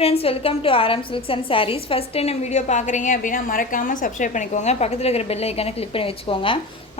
friends, welcome to RM Silks and Sarees. First time நம்ம video பார்க்குறீங்க அப்படின்னா மறக்காமல் சப்ஸ்கிரைப் பண்ணிக்கோங்க. பக்கத்தில் இருக்கிற பெல் ஐக்கானை கிளிக் பண்ணி வச்சுக்கோங்க.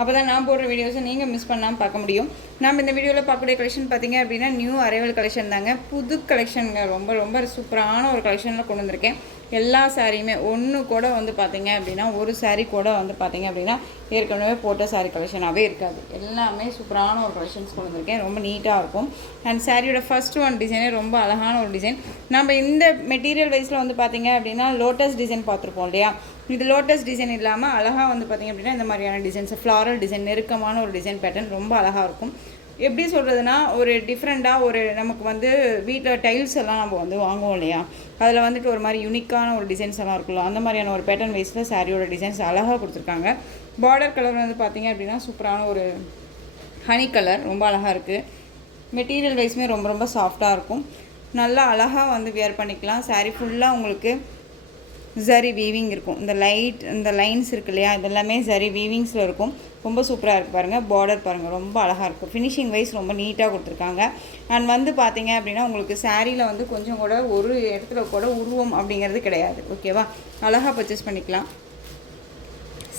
அப்போ தான் நான் போடுற வீடியோஸை நீங்கள் மிஸ் பண்ணாமல் பார்க்க முடியும். நம்ம இந்த வீடியோவில் பார்க்கக்கூடிய கலெக்ஷன் பார்த்தீங்க அப்படின்னா நியூ அரைவல் கலெக்ஷன் தாங்க. புது கலெக்ஷனுங்க. ரொம்ப ரொம்ப சூப்பரான ஒரு கலெக்ஷனில் கொண்டு வந்திருக்கேன். எல்லா சாரியுமே ஒன்று கூட வந்து பார்த்தீங்க அப்படின்னா ஒரு சாரீ கூட வந்து பார்த்தீங்க அப்படின்னா ஏற்கனவே போட்ட சாரீ கலெக்ஷனாகவே இருக்காது. எல்லாமே சூப்பரான ஒரு கலெக்ஷன்ஸ் கொண்டு வந்திருக்கேன். ரொம்ப நீட்டாக இருக்கும். அண்ட் சாரியோட ஃபர்ஸ்ட் ஒன் டிசைனே ரொம்ப அழகான ஒரு டிசைன். நம்ம இந்த மெட்டீரியல் வைஸில் வந்து பார்த்தீங்க அப்படின்னா லோட்டஸ் டிசைன் பார்த்துருப்போம் இல்லையா. இது லோட்டஸ் டிசைன் இல்லாமல் அழகாக வந்து பார்த்திங்க அப்படின்னா இந்த மாதிரியான டிசைன்ஸ் ஃப்ளாரல் டிசைன், நெருக்கமான ஒரு டிசைன் பேட்டர்ன் ரொம்ப அழகாக இருக்கும். எப்படி சொல்கிறதுனா ஒரு டிஃப்ரெண்ட்டாக ஒரு நமக்கு வந்து வீட்டில் டைல்ஸ் எல்லாம் நம்ம வந்து வாங்குவோம் இல்லையா, அதில் வந்துட்டு ஒரு மாதிரி யூனிக்கான ஒரு டிசைன்ஸ் எல்லாம் இருக்குல்ல, அந்த மாதிரியான ஒரு பேட்டர்ன் வைஸில் சாரியோட டிசைன்ஸ் அழகாக கொடுத்துருக்காங்க. பார்டர் கலர் வந்து பார்த்திங்க அப்படின்னா சூப்பரான ஒரு ஹனி கலர், ரொம்ப அழகாக இருக்குது. மெட்டீரியல் வைஸுமே ரொம்ப ரொம்ப சாஃப்டாக இருக்கும். நல்லா அழகாக வந்து வியர் பண்ணிக்கலாம். சாரீ ஃபுல்லாக உங்களுக்கு ஜரி வீவிங் இருக்கும். இந்த லைன்ஸ் இருக்கு இல்லையா, இதெல்லாமே ஜரி வீவிங்ஸில் இருக்கும். ரொம்ப சூப்பராக இருக்குது பாருங்கள். பார்டர் பாருங்கள், ரொம்ப அழகாக இருக்கும். ஃபினிஷிங் வைஸ் ரொம்ப நீட்டாக கொடுத்துருக்காங்க. அண்ட் வந்து பார்த்தீங்க அப்படின்னா உங்களுக்கு சாரியில் வந்து கொஞ்சம் கூட ஒரு இடத்துல கூட உருவம் அப்படிங்கிறது கிடையாது. ஓகேவா, அழகாக பர்ச்சேஸ் பண்ணிக்கலாம்.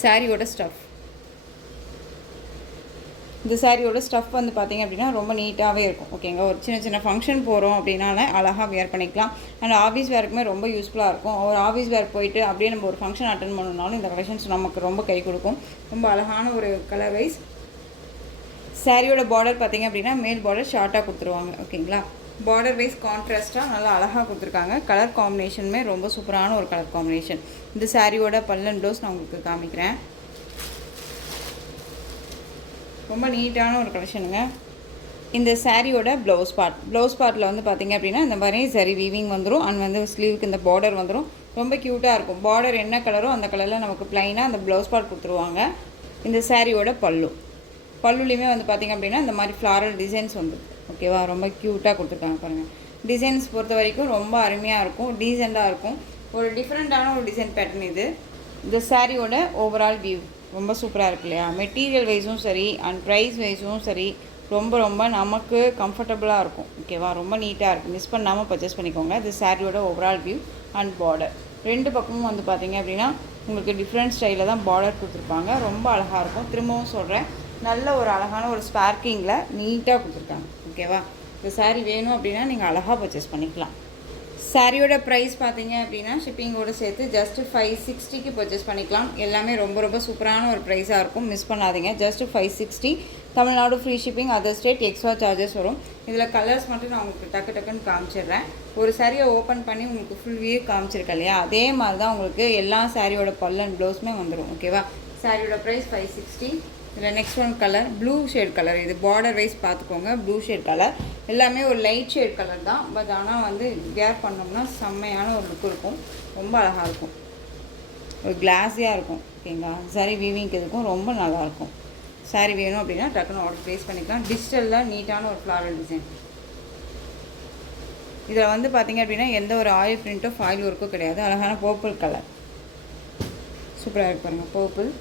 சாரியோட ஸ்டஃப், இந்த சாரியோட ஸ்டஃப் வந்து பார்த்திங்க அப்படின்னா ரொம்ப நீட்டாகவே இருக்கும். ஓகேங்க, ஒரு சின்ன சின்ன ஃபங்க்ஷன் போகிறோம் அப்படின்னால அழகாக வியர் பண்ணிக்கலாம். அண்ட் ஆஃபீஸ் வேர்க்குமே ரொம்ப யூஸ்ஃபுல்லாக இருக்கும். ஒரு ஆஃபீஸ் வேர் போயிட்டு அப்படியே நம்ம ஒரு ஃபங்க்ஷன் அட்டன் பண்ணணுனாலும் இந்த கலெக்ஷன்ஸ் நமக்கு ரொம்ப கை கொடுக்கும். ரொம்ப அழகான ஒரு கலர் வைஸ். சாரியோட பார்டர் பார்த்திங்க அப்படின்னா மேல் பார்டர் ஷார்ட்டாக கொடுத்துருவாங்க. ஓகேங்களா, பார்டர் வைஸ் கான்ட்ராஸ்ட்டாக நல்லா அழகாக கொடுத்துருக்காங்க. கலர் காம்பினேஷனுமே ரொம்ப சூப்பரான ஒரு கலர் காம்பினேஷன். இந்த சாரியோட பல்லன் ப்ளவுஸ் நான் உங்களுக்கு காமிக்கிறேன். ரொம்ப நீட்டான ஒரு கலெக்ஷனுங்க. இந்த சாரியோட ப்ளவுஸ் பார்ட்டில் வந்து பார்த்திங்க அப்படின்னா இந்த மாதிரி சரி வீவிங் வந்துடும். அண்ட் வந்து ஸ்லீவுக்கு இந்த பார்டர் வந்துடும். ரொம்ப க்யூட்டாக இருக்கும். பார்டர் என்ன கலரோ அந்த கலரில் நமக்கு ப்ளைனாக அந்த ப்ளவுஸ் பார்ட் கொடுத்துருவாங்க. இந்த சாரியோட பல்லுலேயுமே வந்து பார்த்திங்க அப்படின்னா இந்த மாதிரி ஃப்ளாரல் டிசைன்ஸ் வந்துடும். ஓகேவா, ரொம்ப க்யூட்டாக கொடுத்துருக்காங்க பாருங்கள். டிசைன்ஸ் பொறுத்த வரைக்கும் ரொம்ப அருமையாக இருக்கும், டீசெண்டாக இருக்கும். ஒரு டிஃப்ரெண்ட்டான ஒரு டிசைன் பேட்டர்ன் இது. இந்த சாரியோட ஓவரால் வியூ ரொம்ப சூப்பராக இருக்கு இல்லையா. மெட்டீரியல் வைஸும் சரி அண்ட் ப்ரைஸ் வைஸும் சரி ரொம்ப ரொம்ப நமக்கு கம்ஃபர்டபுளாக இருக்கும். ஓகேவா, ரொம்ப நீட்டாக இருக்குது. மிஸ் பண்ணாமல் பர்ச்சேஸ் பண்ணிக்கோங்க. இது சாரியோட ஓவரால் வியூ அண்ட் பார்டர் ரெண்டு பக்கமும் வந்து பார்த்திங்க அப்படின்னா உங்களுக்கு டிஃப்ரெண்ட் ஸ்டைலில் தான் பார்டர் கொடுத்துருப்பாங்க. ரொம்ப அழகாக இருக்கும். திரும்பவும் சொல்கிறேன், நல்ல ஒரு அழகான ஒரு ஸ்பார்க்கிங்கில் நீட்டாக கொடுத்துருக்காங்க. ஓகேவா, இந்த சாரீ வேணும் அப்படின்னா நீங்கள் அழகாக பர்ச்சேஸ் பண்ணிக்கலாம். சாரியோட ப்ரைஸ் பார்த்தீங்க அப்படின்னா ஷிப்பிங்கோடு சேர்த்து ஜஸ்ட் 560க்கு பர்ச்சேஸ் பண்ணிக்கலாம். எல்லாமே ரொம்ப ரொம்ப சூப்பரான ஒரு ப்ரைஸாக இருக்கும். மிஸ் பண்ணாதீங்க. Just 560. Tamil Nadu free shipping, other state extra charges வரும். இதில் கலர்ஸ் மட்டும் நான் உங்களுக்கு டக்குன்னு காமிச்சிடுறேன். ஒரு சாரியை ஓப்பன் பண்ணி உங்களுக்கு ஃபுல் வியூ காமிச்சிருக்கேன் இல்லையா, அதே மாதிரி தான் உங்களுக்கு எல்லா சாரியோட பல்லன் ப்ளவுஸுமே வந்துடும். ஓகேவா, சாரியோட ப்ரைஸ் 560. இதில் next one colour blue shade colour. இது பார்டர் வைஸ் பார்த்துக்கோங்க. ப்ளூ ஷேட் கலர் எல்லாமே ஒரு லைட் ஷேட் கலர் தான். பட் ஆனால் வந்து கேர் பண்ணோம்னா செம்மையான ஒரு லுக் இருக்கும். ரொம்ப அழகாக இருக்கும். ஒரு கிளாஸியாக இருக்கும். ஓகேங்களா, சாரி வீவிங்க்கு இதுக்கும் ரொம்ப நல்லாயிருக்கும். சாரி வேணும் அப்படின்னா டக்குன்னு ஆர்டர் ப்ளேஸ் பண்ணிக்கலாம். டிஜிட்டலில் நீட்டான ஒரு ஃப்ளாரல் டிசைன். இதில் வந்து பார்த்திங்க அப்படின்னா எந்த ஒரு ஆயில் பிரிண்ட்டோ ஃபாயில் ஒர்க்கோ கிடையாது. அழகான பர்பிள் கலர் சூப்பராக இருக்கு பாருங்கள். பர்பிள்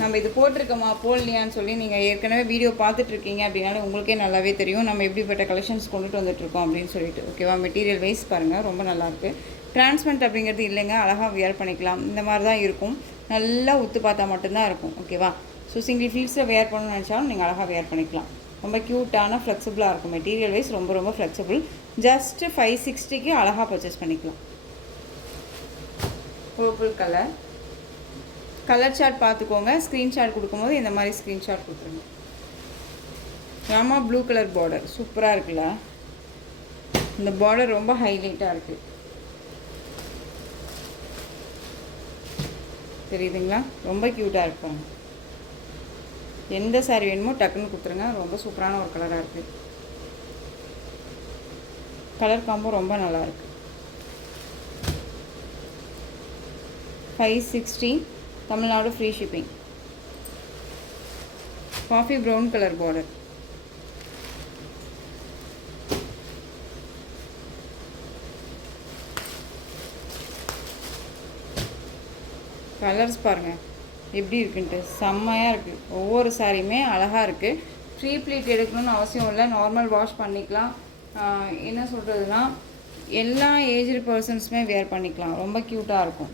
நம்ம இது போட்டிருக்கோமா போடலையான்னு சொல்லி நீங்கள் ஏற்கனவே வீடியோ பார்த்துட்ருக்கீங்க அப்படின்னாலும் உங்களுக்கே நல்லாவே தெரியும் நம்ம எப்படிப்பட்ட கலெக்ஷன்ஸ் கொண்டுட்டு வந்துட்டுருக்கோம் அப்படின்னு சொல்லிட்டு. ஓகேவா, மெட்டீரியல் வைஸ் பாருங்கள், ரொம்ப நல்லாயிருக்கு. டிரான்ஸ்பரண்ட் அப்படிங்கிறது இல்லைங்க, அழகாக வியர் பண்ணிக்கலாம். இந்த மாதிரி தான் இருக்கும். நல்லா உத்து பார்த்தா மட்டும்தான் இருக்கும். ஓகேவா, ஸோ சிங்கிள் ஃபீல்ஸில் வியர் பண்ணணும்னு நினச்சாலும் நீங்கள் அழகாக வியர் பண்ணிக்கலாம். ரொம்ப க்யூட்டான ஃப்ளெக்சிபிளாக இருக்கும். மெட்டீரியல் வைஸ் ரொம்ப ரொம்ப ஃப்ளெக்சிபிள். ஜஸ்ட் 560க்கு அழகாக பர்ச்சேஸ் பண்ணிக்கலாம். பர்பிள் கலர் சார்ட் பார்த்துக்கோங்க. ஸ்க்ரீன்ஷாட் கொடுக்கும்போது இந்த மாதிரி ஸ்க்ரீன்ஷாட் கொடுத்துருங்க. ராமா ப்ளூ கலர் பார்டர் சூப்பராக இருக்குல்ல. இந்த பார்டர் ரொம்ப ஹைலைட்டாக இருக்குது, தெரியுதுங்களா. ரொம்ப க்யூட்டாக இருக்கும். எந்த சாரி வேணுமோ டக்குன்னு கொடுத்துருங்க. ரொம்ப சூப்பரான ஒரு கலராக இருக்குது. கலர் காம்போ ரொம்ப நல்லாயிருக்கு. 560. Tamil Nadu free shipping. Coffee brown colour border. Colours பாருங்கள் எப்படி இருக்குன்ட்டு, செம்மையாக இருக்குது. ஒவ்வொரு சாரியுமே அழகாக இருக்குது. ப்ரீ ப்ளீட் எடுக்கணும்னு அவசியம் இல்லை, நார்மல் வாஷ் பண்ணிக்கலாம். என்ன சொல்கிறதுனா எல்லா ஏஜ்டு பர்சன்ஸுமே வேர் பண்ணிக்கலாம். ரொம்ப க்யூட்டாக இருக்கும்.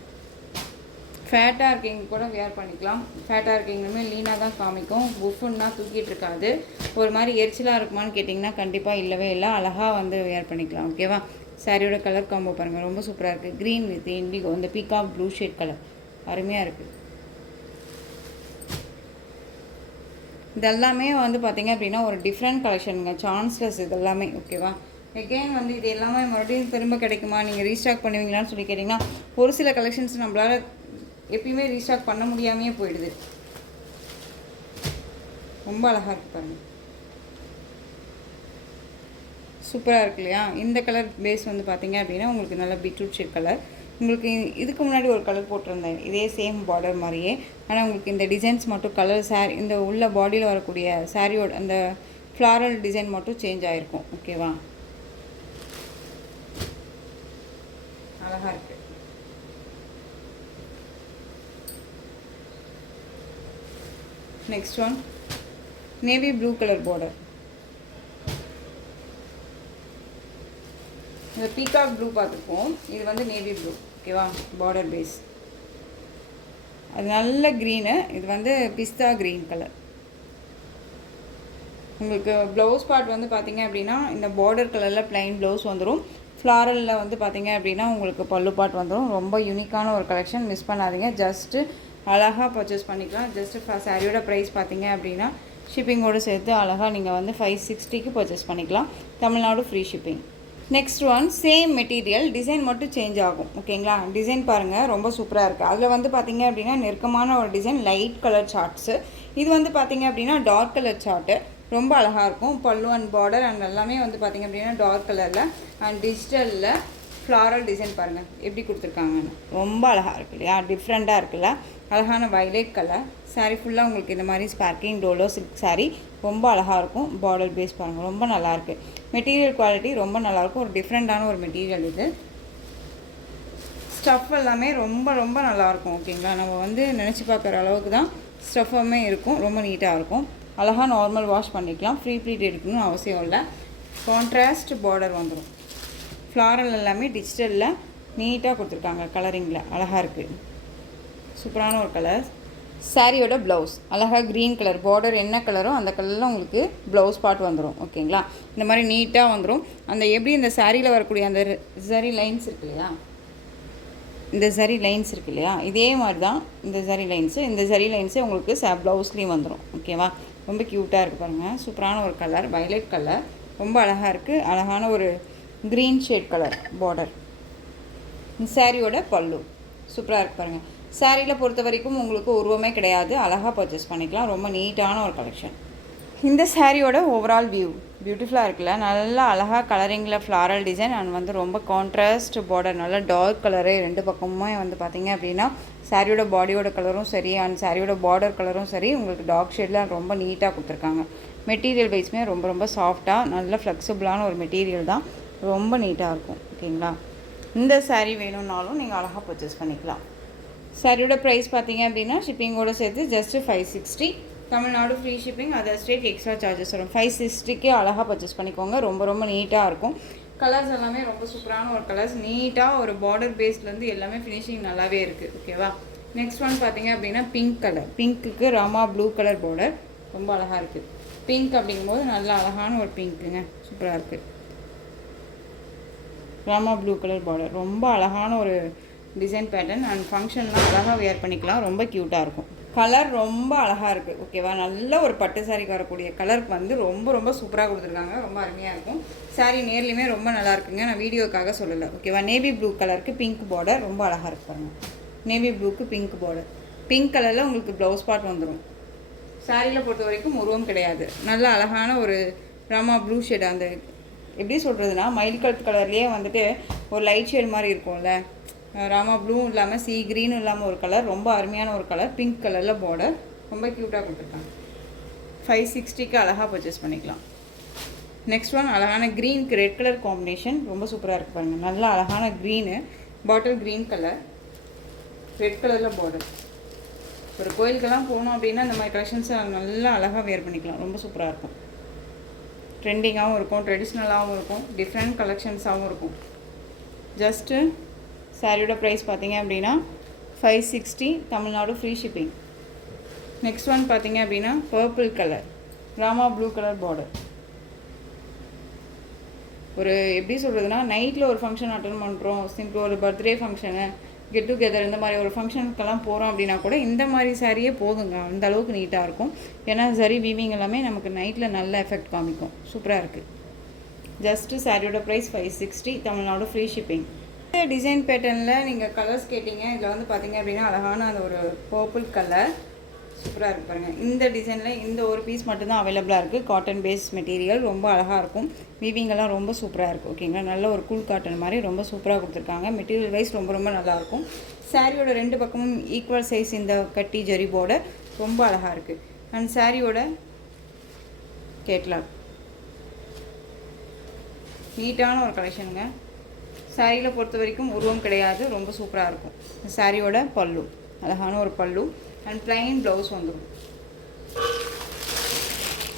ஃபேட்டாக இருக்கீங்க கூட வேர் பண்ணிக்கலாம். ஃபேட்டாக இருக்கீங்களுமே லீனாக தான் காமிக்கும். புஃபுன்னா தூக்கிட்டு இருக்காது. ஒரு மாதிரி எரிச்சலாக இருக்குமான்னு கேட்டிங்கன்னா கண்டிப்பாக இல்லவே இல்லை. அழகாக வந்து வேர் பண்ணிக்கலாம். ஓகேவா? சாரியோட கலர் காம்போ பாருங்கள், ரொம்ப சூப்பராக இருக்குது. க்ரீன் வித் இண்டிகோ, இந்த பீகாக் ப்ளூ ஷேட் கலர் அருமையாக இருக்குது. இதெல்லாமே வந்து பார்த்திங்க அப்படின்னா ஒரு டிஃப்ரெண்ட் கலெக்ஷனுங்க, சான்ஸ்லெஸ் இதெல்லாமே. ஓகேவா? எகெயின் வந்து இது எல்லாமே மறுபடியும் திரும்ப கிடைக்குமா, நீங்கள் ரீஸ்டாக் பண்ணுவீங்களான்னு சொல்லி கேட்டிங்கன்னா ஒரு சில கலெக்ஷன்ஸ் நம்மளால் எப்பயுமே ரீஸ்டாக் பண்ண முடியாமையே போயிடுது. ரொம்ப அழகாக இருக்குது பாருங்கள், சூப்பராக இருக்கு இல்லையா? இந்த கலர் பேஸ் வந்து பார்த்திங்க அப்படின்னா உங்களுக்கு நல்ல பீட்ரூட் ஷேட் கலர். உங்களுக்கு இதுக்கு முன்னாடி ஒரு கலர் போட்டிருந்தேன் இதே சேம் பார்டர் மாதிரியே. ஆனால் உங்களுக்கு இந்த டிசைன்ஸ் மட்டும் கலர் சாரி இந்த உள்ள பாடியில் வரக்கூடிய சாரியோட அந்த ஃப்ளாரல் டிசைன் மட்டும் சேஞ்ச் ஆகிருக்கும். ஓகேவா? அழகாக இருக்குது. Next one navy blue colour border. இந்த பீகாக் ப்ளூ பார்த்துருப்போம், இது வந்து நேவி ப்ளூ. ஓகேவா? பார்டர் பேஸ் அது நல்ல க்ரீனு, இது வந்து பிஸ்தா க்ரீன் கலர். உங்களுக்கு ப்ளவுஸ் பார்ட் வந்து பார்த்திங்க அப்படின்னா இந்த பார்டர் கலரில் ப்ளைன் ப்ளவுஸ் வந்துடும். ஃப்ளாரலில் வந்து பார்த்திங்க அப்படின்னா உங்களுக்கு பல்லு பார்ட் வந்துடும். ரொம்ப யூனிக்கான ஒரு கலெக்ஷன், மிஸ் பண்ணாதீங்க. ஜஸ்ட்டு அழகாக பர்ச்சேஸ் பண்ணிக்கலாம். ஜஸ்ட்டு சாரியோட ப்ரைஸ் பார்த்திங்க அப்படின்னா ஷிப்பிங்கோடு சேர்த்து அழகாக நீங்கள் வந்து 560க்கு பர்ச்சேஸ் பண்ணிக்கலாம். Tamil Nadu free shipping. Next one same material, design மட்டும் சேஞ்ச் ஆகும். ஓகேங்களா? டிசைன் பாருங்கள், ரொம்ப சூப்பராக இருக்குது. அதில் வந்து பார்த்திங்க அப்படின்னா நெருக்கமான ஒரு டிசைன், லைட் கலர் சார்ட்ஸு. இது வந்து பார்த்திங்க அப்படின்னா டார்க் கலர் சார்ட்டு, ரொம்ப அழகாக இருக்கும். பல்லு அண்ட் பார்டர் அண்ட் எல்லாமே வந்து பார்த்திங்க அப்படின்னா டார்க் கலரில் அண்ட் டிஜிட்டலில் ஃப்ளாரல் டிசைன் பாருங்கள் எப்படி கொடுத்துருக்காங்கன்னு. ரொம்ப அழகாக இருக்குது இல்லையா? டிஃப்ரெண்ட்டாக இருக்குல்ல? அழகான வைலட் கலர் சாரீ ஃபுல்லாக உங்களுக்கு இந்த மாதிரி ஸ்பார்க்கிங் டோலோ சில்க் சாரீ ரொம்ப அழகாக இருக்கும். பார்டர் பேஸ் பாருங்கள், ரொம்ப நல்லாயிருக்கு. மெட்டீரியல் குவாலிட்டி ரொம்ப நல்லாயிருக்கும். ஒரு டிஃப்ரெண்ட்டான ஒரு மெட்டீரியல் இது. ஸ்டஃப் எல்லாமே ரொம்ப ரொம்ப நல்லாயிருக்கும். ஓகேங்களா? நம்ம வந்து நினச்சி பார்க்குற அளவுக்கு தான் ஸ்டஃப்புமே இருக்கும். ரொம்ப நீட்டாக இருக்கும். அழகாக நார்மல் வாஷ் பண்ணிக்கலாம். ஃப்ரீ ப்ளீட் எடுக்கணும்னு அவசியம் இல்லை. கான்ட்ராஸ்ட் பார்டர் வந்துடும். ஃப்ளாரல் எல்லாமே டிஜிட்டலில் நீட்டாக கொடுத்துருக்காங்க. கலரிங்கில் அழகாக இருக்குது. சூப்பரான ஒரு கலர். சாரியோட ப்ளவுஸ் அழகாக க்ரீன் கலர் பார்டர், என்ன கலரோ அந்த கலரில் உங்களுக்கு ப்ளவுஸ் பார்ட் வந்துடும். ஓகேங்களா? இந்த மாதிரி நீட்டாக வந்துடும். அந்த எப்படி இந்த சாரியில் வரக்கூடிய அந்த ஜரி லைன்ஸ் இருக்கு இல்லையா, இந்த ஜரி லைன்ஸ் இருக்கு இல்லையா, இதே மாதிரி தான் இந்த ஜரி லைன்ஸு. இந்த ஜரி லைன்ஸு உங்களுக்கு ப்ளவுஸ்லேயும் வந்துடும். ஓகேவா? ரொம்ப க்யூட்டாக இருக்குது பாருங்கள். சூப்பரான ஒரு கலர், வைலட் கலர், ரொம்ப அழகாக இருக்குது. அழகான ஒரு க்ரீன் ஷேட் கலர் பார்டர். இந்த சாரியோட பல்லு சூப்பராக இருக்குது பாருங்கள். சாரியில் பொறுத்த வரைக்கும் உங்களுக்கு உருவமே கிடையாது, அழகாக பர்ச்சேஸ் பண்ணிக்கலாம். ரொம்ப நீட்டான ஒரு கலெக்ஷன். இந்த சாரியோட ஓவரால் வியூ பியூட்டிஃபுல்லாக இருக்குல்ல? நல்லா அழகாக கலரிங்கில் ஃப்ளாரல் டிசைன் அண்ட் வந்து ரொம்ப கான்ட்ராஸ்ட் பார்டர், நல்லா டார்க் கலரு. ரெண்டு பக்கமுமே வந்து பார்த்திங்க அப்படின்னா சாரியோட பாடியோட கலரும் சரி அண்ட் சாரியோட பார்டர் கலரும் சரி உங்களுக்கு டார்க் ஷேடில் ரொம்ப நீட்டாக கொடுத்துருக்காங்க. மெட்டீரியல் வைஸ்மே ரொம்ப ரொம்ப சாஃப்டாக நல்ல ஃப்ளெக்சிபிளான ஒரு மெட்டீரியல் தான். ரொம்ப நீட்டாக இருக்கும். ஓகேங்களா? இந்த சாரீ வேணும்னாலும் நீங்கள் அழகாக பர்ச்சேஸ் பண்ணிக்கலாம். சாரியோட ப்ரைஸ் பார்த்தீங்க அப்படின்னா ஷிப்பிங்கோடு சேர்த்து just 560. Tamil Nadu free shipping, other state extra charges வரும். 560க்கே அழகாக பர்ச்சேஸ் பண்ணிக்கோங்க. ரொம்ப ரொம்ப நீட்டாக இருக்கும். கலர்ஸ் எல்லாமே ரொம்ப சூப்பரான ஒரு கலர்ஸ், நீட்டாக ஒரு பார்டர் பேஸ்லேருந்து எல்லாமே ஃபினிஷிங் நல்லாவே இருக்குது. ஓகேவா? நெக்ஸ்ட் ஒன் பார்த்தீங்க அப்படின்னா பிங்க் கலர். பிங்க்குக்கு ராமா ப்ளூ கலர் பார்டர், ரொம்ப அழகாக இருக்குது. பிங்க் அப்படிங்கும்போது நல்ல அழகான ஒரு பிங்க்குங்க, சூப்பராக இருக்குது. ராமா ப்ளூ கலர் பார்டர், ரொம்ப அழகான ஒரு டிசைன் பேட்டர்ன் அண்ட் ஃபங்க்ஷன்லாம் அழகாக வேர் பண்ணிக்கலாம். ரொம்ப க்யூட்டாக இருக்கும். கலர் ரொம்ப அழகாக இருக்குது. ஓகேவா? நல்ல ஒரு பட்டு சாரிக்கு வரக்கூடிய கலருக்கு வந்து ரொம்ப ரொம்ப சூப்பராக கொடுத்துருக்காங்க. ரொம்ப அருமையாக இருக்கும். சாரீ நேர்லையுமே ரொம்ப நல்லா இருக்குங்க. நான் வீடியோக்காக சொல்லலை. ஓகேவா? நேவி ப்ளூ கலருக்கு பிங்க் பார்டர், ரொம்ப அழகாக இருக்கு பாருங்க. நேவி ப்ளூக்கு பிங்க் பார்டர், பிங்க் கலரில் உங்களுக்கு ப்ளவுஸ் பார்ட் வந்துடும். சாரியில் பொறுத்த வரைக்கும் உருவம் கிடையாது. நல்ல அழகான ஒரு ராமா ப்ளூ ஷேடு, அந்த எப்படி சொல்கிறதுனா மயில் கலர் கலர்லேயே வந்துட்டு ஒரு லைட் ஷேட் மாதிரி இருக்கும்ல, ராமா ப்ளூவும் இல்லாமல் சி க்ரீனும் இல்லாமல் ஒரு கலர், ரொம்ப அருமையான ஒரு கலர். பிங்க் கலரில் பார்டர், ரொம்ப க்யூட்டாக கொடுத்துருக்காங்க. 560க்கு அழகாக பர்ச்சேஸ் பண்ணிக்கலாம். நெக்ஸ்ட் ஒன் அழகான க்ரீனுக்கு ரெட் கலர் காம்பினேஷன், ரொம்ப சூப்பராக இருக்குது பாருங்கள். நல்லா அழகான green, bottle green colour, red கலரில் பார்டர். ஒரு கோயிலுக்கெல்லாம் போகணும் அப்படின்னா இந்த மாதிரி கலெக்ஷன்ஸை நல்லா அழகாக வேர் பண்ணிக்கலாம். ரொம்ப சூப்பராக இருக்கும். ட்ரெண்டிங்காகவும் இருக்கும், ட்ரெடிஷ்னலாகவும் இருக்கும், டிஃப்ரெண்ட் கலெக்ஷன்ஸாகவும் இருக்கும். ஜஸ்ட்டு சாரியோட ப்ரைஸ் பார்த்தீங்க அப்படின்னா 560, Tamil Nadu free shipping. Next one பார்த்தீங்க அப்படின்னா purple colour, Rama blue colour border. ஒரு எப்படி சொல்கிறதுனா, நைட்டில் ஒரு ஃபங்க்ஷன் அட்டன் பண்ணுறோம், சிம்பிள் ஒரு பர்த்டே ஃபங்க்ஷனு, கெட் டுகெதர், இந்த மாதிரி ஒரு ஃபங்க்ஷனுக்கெல்லாம் போகிறோம் அப்படின்னா கூட இந்த மாதிரி சாரியே போதுங்க. அந்த அளவுக்கு நீட்டாக இருக்கும். ஏன்னா சரி வீவிங் எல்லாமே நமக்கு நைட்டில் நல்ல எஃபெக்ட் காமிக்கும். சூப்பராக இருக்குது. ஜஸ்ட்டு சாரியோட ப்ரைஸ் 560, தமிழ்நாடு ஃப்ரீ ஷிப்பிங். இந்த டிசைன் பேட்டர்னில் நீங்கள் கலர்ஸ் கேட்டிங்க. இதில் வந்து பார்த்தீங்க அப்படின்னா அழகான அந்த ஒரு பர்பிள் கலர் சூப்பராக இருக்குது பாருங்கள். இந்த டிசைனில் இந்த ஒரு பீஸ் மட்டும்தான் அவைலபிளாக இருக்குது. காட்டன் பேஸ் மெட்டீரியல் ரொம்ப அழகாக இருக்கும். வீவிங்கெல்லாம் ரொம்ப சூப்பராக இருக்குது. ஓகேங்களா, நல்ல ஒரு கூல் காட்டன் மாதிரி ரொம்ப சூப்பராக கொடுத்துருக்காங்க. மெட்டீரியல் வைஸ் ரொம்ப ரொம்ப நல்லாயிருக்கும். சாரியோட 2 பக்கமும் ஈக்குவல் சைஸ் இந்த கட்டி ஜரி பார்டர் ரொம்ப அழகாக இருக்குது. அண்ட் சாரியோட கேட்லாக் நீட்டான ஒரு கலெக்ஷனுங்க. சாரியில் பொறுத்த வரைக்கும் உருவம் கிடையாது, ரொம்ப சூப்பராக இருக்கும். சாரியோட பல்லு அழகான ஒரு பல்லு அண்ட் ப்ளைன் ப்ளவுஸ் வந்துடும்.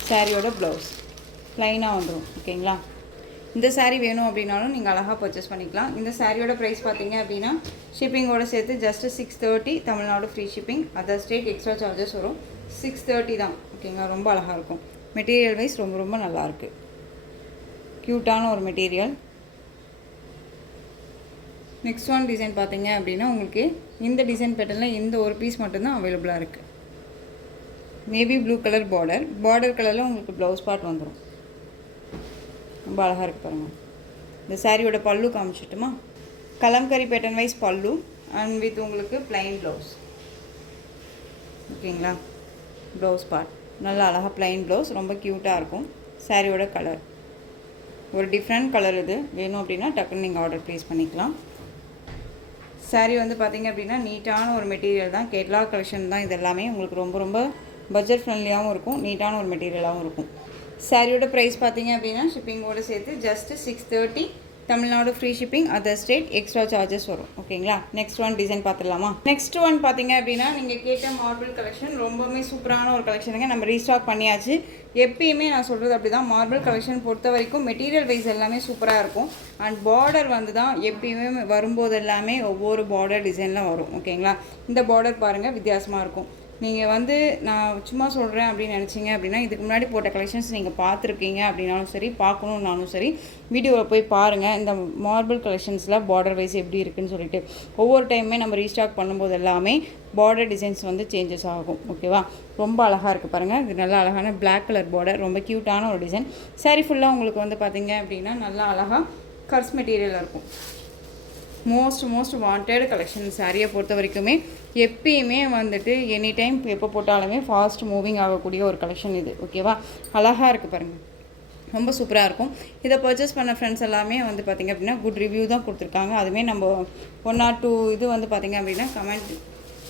சாரியோட ப்ளவுஸ் ப்ளைனாக வந்துடும். ஓகேங்களா, இந்த சாரீ வேணும் அப்படின்னாலும் நீங்கள் அழகாக பர்ச்சேஸ் பண்ணிக்கலாம். இந்த சாரியோட ப்ரைஸ் பார்த்தீங்க அப்படின்னா ஷிப்பிங்கோடு சேர்த்து just 630, Tamil Nadu free shipping. Other state extra charges வரும். 630 தான். ஓகேங்களா, ரொம்ப அழகாக இருக்கும். மெட்டீரியல் வைஸ் ரொம்ப ரொம்ப நல்லாயிருக்கு. க்யூட்டான ஒரு மெட்டீரியல். நெக்ஸ்ட் ஒன் டிசைன் பார்த்தீங்க அப்படின்னா உங்களுக்கு இந்த டிசைன் பேட்டர்னில் இந்த ஒரு பீஸ் மட்டும்தான் அவைலபிளாக இருக்குது. நேவி ப்ளூ கலர் பார்டர் கலரில் உங்களுக்கு ப்ளவுஸ் பார்ட் வந்துடும். ரொம்ப அழகாக இருக்குது பாருங்கள். இந்த சாரியோட பல்லு காமிச்சிட்டுமா, கலம்கரி பேட்டர்ன் வைஸ் பல்லு அண்ட் வித் உங்களுக்கு ப்ளைன் ப்ளவுஸ். ஓகேங்களா, ப்ளவுஸ் பார்ட் நல்லா அழகாக ப்ளைன் ப்ளவுஸ், ரொம்ப க்யூட்டாக இருக்கும். சாரியோட கலர் ஒரு டிஃப்ரெண்ட் கலர். இது வேணும் அப்படின்னா டக்குன்னு நீங்கள் ஆர்டர் ப்ளேஸ் பண்ணிக்கலாம். சாரீ வந்து பார்த்திங்க அப்படின்னா நீட்டான ஒரு மெட்டீரியல் தான். கேட்லாக் கலெக்ஷன் தான். இது எல்லாமே உங்களுக்கு ரொம்ப ரொம்ப பட்ஜெட் ஃப்ரெண்ட்லியாகவும் இருக்கும், நீட்டான ஒரு மெட்டீரியலாகவும் இருக்கும். சாரியோட ப்ரைஸ் பார்த்தீங்க அப்படின்னா ஷிப்பிங்கோடு சேர்த்து just 630, Tamil Nadu free shipping. Other state extra charges வரும். ஓகேங்களா, நெக்ஸ்ட் ஒன் டிசைன் பார்த்துடலாமா? நெக்ஸ்ட் ஒன் பார்த்தீங்க அப்படின்னா நீங்கள் கேட்ட மார்பிள் கலெக்ஷன் ரொம்பவுமே சூப்பரான ஒரு கலெக்ஷனுங்க. நம்ம ரீஸ்டாக் பண்ணியாச்சு. எப்பயுமே நான் சொல்கிறது அப்படி தான். மார்பிள் கலெக்ஷன் பொறுத்த வரைக்கும் மெட்டீரியல் வைஸ் எல்லாமே சூப்பராக இருக்கும். அண்ட் பார்டர் வந்து தான் எப்பயுமே வரும்போது எல்லாமே ஒவ்வொரு பார்டர் டிசைனில் வரும். ஓகேங்களா, இந்த பார்டர் பாருங்கள் வித்தியாசமாக இருக்கும். நீங்கள் வந்து நான் சும்மா சொல்கிறேன் அப்படின்னு நினச்சிங்க அப்படின்னா இதுக்கு முன்னாடி போட்ட கலெக்ஷன்ஸ் நீங்கள் பார்த்துருக்கீங்க அப்படின்னாலும் சரி, பார்க்கணுன்னாலும் சரி, வீடியோவில் போய் பாருங்கள். இந்த மார்பிள் கலெக்ஷன்ஸில் பார்டர் வைஸ் எப்படி இருக்குதுன்னு சொல்லிட்டு ஒவ்வொரு டைமுமே நம்ம ரீஸ்டாக் பண்ணும்போது எல்லாமே பார்டர் டிசைன்ஸ் வந்து சேஞ்சஸ் ஆகும். ஓகேவா, ரொம்ப அழகாக இருக்குது பாருங்கள். இது நல்லா அழகான பிளாக் கலர் பார்டர், ரொம்ப க்யூட்டான ஒரு டிசைன். சாரி ஃபுல்லாக உங்களுக்கு வந்து பார்த்திங்க அப்படின்னா நல்லா அழகாக கர்ஸ் மெட்டீரியல் இருக்கும். Most wanted collection. சாரியை பொறுத்த வரைக்குமே எப்பயுமே வந்துட்டு எனி டைம் எப்போ போட்டாலுமே ஃபாஸ்ட் மூவிங் ஆகக்கூடிய ஒரு கலெக்ஷன் இது. ஓகேவா, அழகாக இருக்குது பாருங்கள், ரொம்ப சூப்பராக இருக்கும். இதை பர்ச்சேஸ் பண்ண ஃப்ரெண்ட்ஸ் எல்லாமே வந்து பார்த்திங்க அப்படின்னா குட் ரிவ்யூ தான் கொடுத்துருக்காங்க. அதுவுமே நம்ம 1 or 2 இது வந்து பார்த்திங்க அப்படின்னா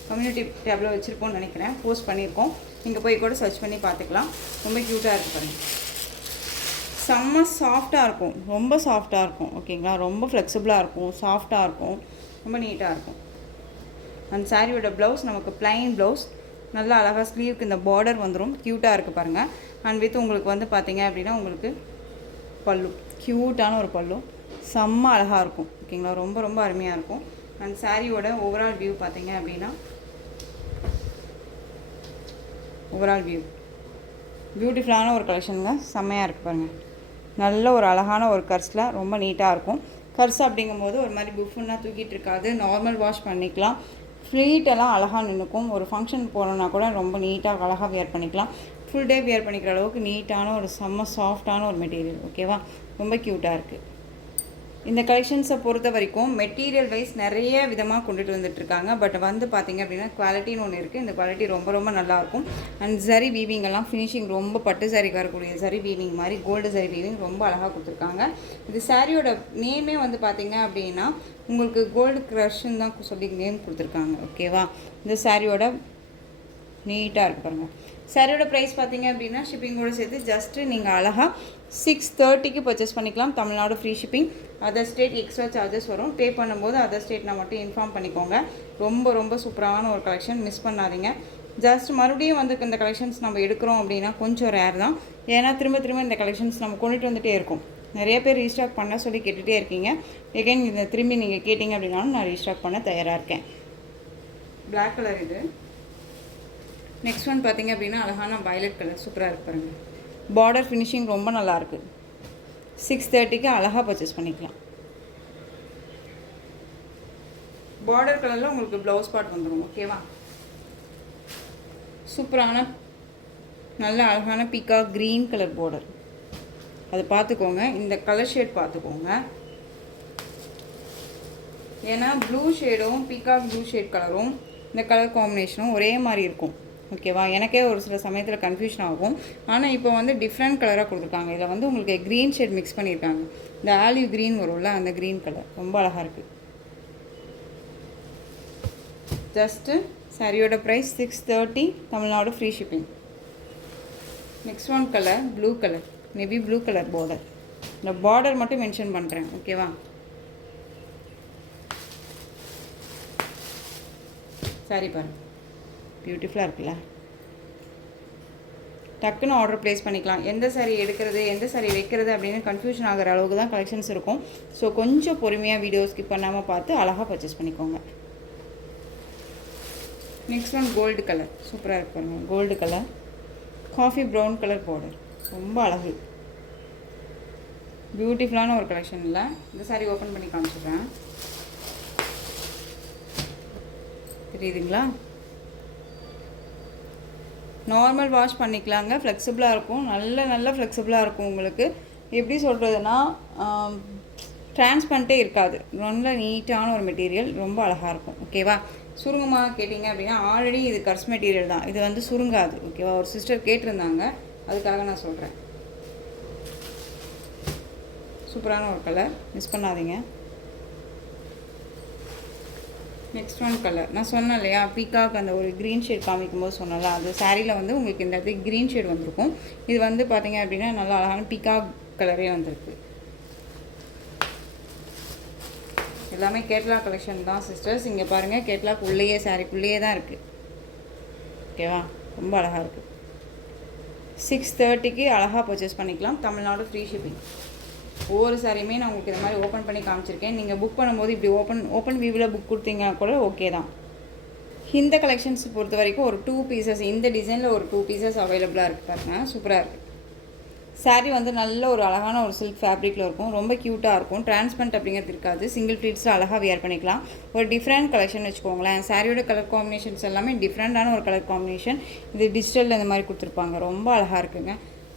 கம்யூனிட்டி டேப்பில் வச்சுருப்போம்னு நினைக்கிறேன், போஸ்ட் பண்ணியிருக்கோம். நீங்கள் போய் கூட சர்ச் பண்ணி பார்த்துக்கலாம். ரொம்ப க்யூட்டாக இருக்குது பாருங்கள். செம்ம சாஃப்டாக இருக்கும், ரொம்ப சாஃப்டாக இருக்கும். ஓகேங்களா, ரொம்ப ஃப்ளெக்சிபிளாக இருக்கும், சாஃப்டாக இருக்கும், ரொம்ப நீட்டாக இருக்கும். அந்த சாரியோட ப்ளவுஸ் நமக்கு ப்ளைன் ப்ளவுஸ், நல்லா அழகாக ஸ்லீவுக்கு இந்த பார்டர் வந்துடும். க்யூட்டாக இருக்குது பாருங்கள். அண்ட் வித் உங்களுக்கு வந்து பார்த்திங்க அப்படின்னா உங்களுக்கு பல்லு, க்யூட்டான ஒரு பல்லு, செம்ம அழகாக இருக்கும். ஓகேங்களா, ரொம்ப ரொம்ப அருமையாக இருக்கும். அண்ட் சாரியோட ஓவரால் வியூ பார்த்திங்க அப்படின்னா ஓவரால் வியூ பியூட்டிஃபுல்லான ஒரு கலெக்ஷனுங்க. செம்மையாக இருக்குது பாருங்கள். நல்ல ஒரு அழகான ஒரு கர்ஸில் ரொம்ப நீட்டாக இருக்கும். கர்ஸ் அப்படிங்கும்போது ஒரு மாதிரி புஃபுன்னா தூக்கிட்டு இருக்காது, நார்மல் வாஷ் பண்ணிக்கலாம். ஃப்ளீட்டெல்லாம் அழகாக நின்றுக்கும். ஒரு ஃபங்க்ஷன் போனோன்னா கூட ரொம்ப நீட்டாக அழகாக வியர் பண்ணிக்கலாம். ஃபுல் டே வியர் பண்ணிக்கிற அளவுக்கு நீட்டான ஒரு செம்ம சாஃப்டான ஒரு மெட்டீரியல். ஓகேவா, ரொம்ப க்யூட்டாக இருக்குது. இந்த கலெக்ஷன்ஸை பொறுத்த வரைக்கும் மெட்டீரியல் வைஸ் நிறைய விதமாக கொண்டுட்டு வந்துட்டுருக்காங்க. பட் வந்து பார்த்திங்க அப்படின்னா குவாலிட்டின்னு ஒன்று இருக்குது. இந்த குவாலிட்டி ரொம்ப ரொம்ப நல்லாயிருக்கும். அண்ட் சரி வீவிங்கெல்லாம் ஃபினிஷிங் ரொம்ப பட்டு சாரிக்கு வரக்கூடிய சரி வீவிங் மாதிரி கோல்டு சரி வீவிங் ரொம்ப அழகாக கொடுத்துருக்காங்க. இது சாரியோட நேமே வந்து பார்த்திங்க அப்படின்னா உங்களுக்கு கோல்டு க்ரஷ்ன்னு தான் சொல்லி நேம் கொடுத்துருக்காங்க. ஓகேவா, இந்த சாரியோட நீட்டாக இருக்குது பாருங்கள். சாரியோட ப்ரைஸ் பார்த்திங்க அப்படின்னா ஷிப்பிங்கோடு சேர்த்து ஜஸ்ட்டு நீங்கள் அழகாக 630க்கு பர்ச்சேஸ் பண்ணிக்கலாம். Tamil Nadu free shipping. Other state extra charges வரும். பே பண்ணும்போது அதர் ஸ்டேட்னா மட்டும் இன்ஃபார்ம் பண்ணிக்கோங்க. ரொம்ப ரொம்ப சூப்பரான ஒரு கலெக்ஷன், மிஸ் பண்ணாதீங்க. ஜஸ்ட் மறுபடியும் வந்து இந்த கலெக்ஷன்ஸ் நம்ம எடுக்கிறோம் அப்படின்னா கொஞ்சம் ரேர் தான். ஏன்னா திரும்ப திரும்ப இந்த கலெக்ஷன்ஸ் நம்ம கொண்டுட்டு வந்துகிட்டே இருக்கோம். நிறைய பேர் ரீஸ்டாக் பண்ண சொல்லி கேட்டுகிட்டே இருக்கீங்க. எகைன் இந்த திரும்பி நீங்கள் கேட்டிங்க அப்படின்னாலும் நான் ரீஸ்டாக் பண்ண தயாராக இருக்கேன். பிளாக் கலர் இது. நெக்ஸ்ட் ஒன் பார்த்திங்க அப்படின்னா அழகான வயலட் கலர் சூப்பராக இருக்கு பாருங்கள். பார்டர் ஃபினிஷிங் ரொம்ப நல்லாயிருக்கு. 630க்கு அழகாக பர்ச்சேஸ் பண்ணிக்கலாம். பார்டர் கலரில் உங்களுக்கு ப்ளவுஸ் பார்ட் வந்துடும். ஓகேவா? சூப்பரான நல்ல அழகான பீகாக் க்ரீன் கலர் பார்டர். அது பார்த்துக்கோங்க. இந்த கலர் ஷேட் பார்த்துக்கோங்க. ஏன்னா ப்ளூ ஷேடும் பீகாக் ப்ளூ ஷேட் கலரும் இந்த கலர் காம்பினேஷனும் ஒரே மாதிரி இருக்கும். ஓகேவா? எனக்கே ஒரு சில சமயத்தில் கன்ஃபியூஷன் ஆகும். ஆனால் இப்போ வந்து டிஃப்ரெண்ட் கலராக கொடுத்துருக்காங்க. இதில் வந்து உங்களுக்கு க்ரீன் ஷேட் மிக்ஸ் பண்ணியிருக்காங்க. இந்த ஆலிவ் க்ரீன் வரும்ல, அந்த க்ரீன் கலர் ரொம்ப அழகாக இருக்குது. ஜஸ்ட்டு சாரியோட price 630, Tamil Nadu free shipping. Next one colour blue colour, navy blue colour border. இந்த பார்டர் மட்டும் மென்ஷன் பண்ணுறேன். ஓகேவா? சாரி பாருங்கள், பியூட்டிஃபுல்லாக இருக்குல்ல. டக்குன்னு ஆர்டர் ப்ளேஸ் பண்ணிக்கலாம். எந்த சாரீ எடுக்கிறது எந்த சாரீ வைக்கிறது அப்படின்னு கன்ஃபியூஷன் ஆகிற அளவுக்கு தான் கலெக்ஷன்ஸ் இருக்கும். ஸோ கொஞ்சம் பொறுமையாக வீடியோ ஸ்கிப் பண்ணாமல் பார்த்து அழகாக பர்ச்சேஸ் பண்ணிக்கோங்க. நெக்ஸ்ட் ஒன் கோல்டு கலர் சூப்பராக இருக்கு பாருங்கள். Gold colour coffee brown colour border ரொம்ப அழகு. பியூட்டிஃபுல்லான ஒரு கலெக்ஷன். இல்லை இந்த சாரீ ஓப்பன் பண்ணி காமிச்சிடுறேன். தெரியுதுங்களா? நார்மல் வாஷ் பண்ணிக்கலாங்க. ஃப்ளெக்சிபிளாக இருக்கும். நல்ல ஃப்ளெக்சிபிளாக இருக்கும். உங்களுக்கு எப்படி சொல்கிறதுனா டிரான்ஸ்பரண்ட்டே இருக்காது. நல்ல நீட்டான ஒரு மெட்டீரியல். ரொம்ப அழகாக இருக்கும். ஓகேவா? சுருங்கமாக கேட்டிங்க அப்படின்னா ஆல்ரெடி இது கர்ஸ் மெட்டீரியல் தான். இது வந்து சுருங்காது. ஓகேவா? ஒரு சிஸ்டர் கேட்டிருந்தாங்க, அதுக்காக நான் சொல்கிறேன். சூப்பரான ஒரு கலர், மிஸ் பண்ணாதீங்க. நெக்ஸ்ட் ஒன் கலர் நான் சொன்னேன் இல்லையா, பீகாக் அந்த ஒரு க்ரீன் ஷேட் காமிக்கும்போது சொன்னல, அது சாரியில் வந்து உங்களுக்கு இந்த இடத்துக்கு க்ரீன் ஷேட் வந்திருக்கும். இது வந்து பார்த்திங்க அப்படின்னா நல்லா அழகான பீகாக் கலரே வந்திருக்கு. எல்லாமே கேட்லாக் கலெக்ஷன் தான் சிஸ்டர்ஸ். இங்கே பாருங்கள், கேட்லாக் உள்ளேயே சாரிக்குள்ளேயே தான் இருக்குது. ஓகேவா? ரொம்ப அழகாக இருக்குது. 630க்கு அழகாக பர்ச்சேஸ் பண்ணிக்கலாம். Tamil Nadu free shipping. ஒவ்வொரு சாரியுமே நான் உங்களுக்கு இந்த மாதிரி ஓப்பன் பண்ணி காமிச்சிருக்கேன். நீங்கள் புக் பண்ணும்போது இப்படி ஓப்பன் வியூவில் புக் கொடுத்தீங்கன்னா கூட ஓகே தான். இந்த கலெக்ஷன்ஸ் பொறுத்த வரைக்கும் ஒரு 2 பீசஸ் இந்த டிசைனில் ஒரு 2 பீசஸ் அவைலபிளாக இருக்குது பாருங்கள். சூப்பராக இருக்குது. சாரீ வந்து நல்ல ஒரு அழகான ஒரு சில்க் ஃபேப்ரிக்கில் இருக்கும். ரொம்ப க்யூட்டாக இருக்கும். டிரான்ஸ்பரண்ட் அப்படிங்கிறது இருக்காது. சிங்கிள் ப்ளீட்ஸில் அழகாக வியர் பண்ணிக்கலாம். ஒரு டிஃப்ரெண்ட் கலெக்ஷன் வச்சுக்கோங்களேன். சாரியோட கலர் காம்பினேஷன்ஸ் எல்லாமே டிஃப்ரெண்ட்டான ஒரு கலர் காம்பினேஷன். இது டிஜிட்டலில் இந்த மாதிரி கொடுத்துருப்பாங்க. ரொம்ப அழகாக இருக்குங்க.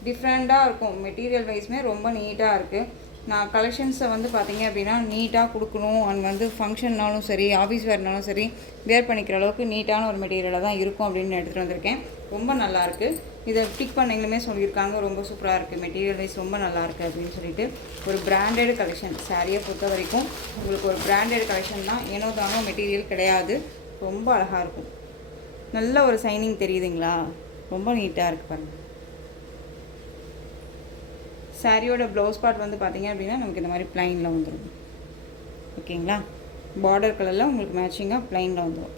டிஃப்ரெண்ட்டாக இருக்கும். மெட்டீரியல் வைஸ்மே ரொம்ப நீட்டாக இருக்குது. நான் கலெக்ஷன்ஸை வந்து பார்த்திங்க அப்படின்னா நீட்டாக கொடுக்கணும். அண்ட் வந்து ஃபங்க்ஷன்னாலும் சரி, ஆஃபீஸ் வேர்னாலும் சரி, வேர் பண்ணிக்கிற அளவுக்கு நீட்டான ஒரு மெட்டீரியலாக தான் இருக்கும் அப்படின்னு எடுத்துகிட்டு வந்திருக்கேன். ரொம்ப நல்லாயிருக்கு. இதை பிக் பண்ணிங்களுமே சொல்லியிருக்காங்க, ரொம்ப சூப்பராக இருக்குது, மெட்டீரியல் வைஸ் ரொம்ப நல்லாயிருக்கு அப்படின்னு சொல்லிட்டு. ஒரு பிராண்டட் கலெக்ஷன். சாரியை பொறுத்த வரைக்கும் உங்களுக்கு ஒரு பிராண்டட் கலெக்ஷன் தான். ஏனோ தானோ மெட்டீரியல் கிடையாது. ரொம்ப அழகாக இருக்கும். நல்ல ஒரு சைனிங் தெரியுதுங்களா? ரொம்ப நீட்டாக இருக்குது பாருங்கள். சாரியோட ப்ளவுஸ் பார்ட் வந்து பார்த்திங்க அப்படின்னா நமக்கு இந்த மாதிரி ப்ளைனில் வந்துடும். ஓகேங்களா? பார்டர் கலரில் உங்களுக்கு மேட்சிங்காக ப்ளைனில் வந்துடும்.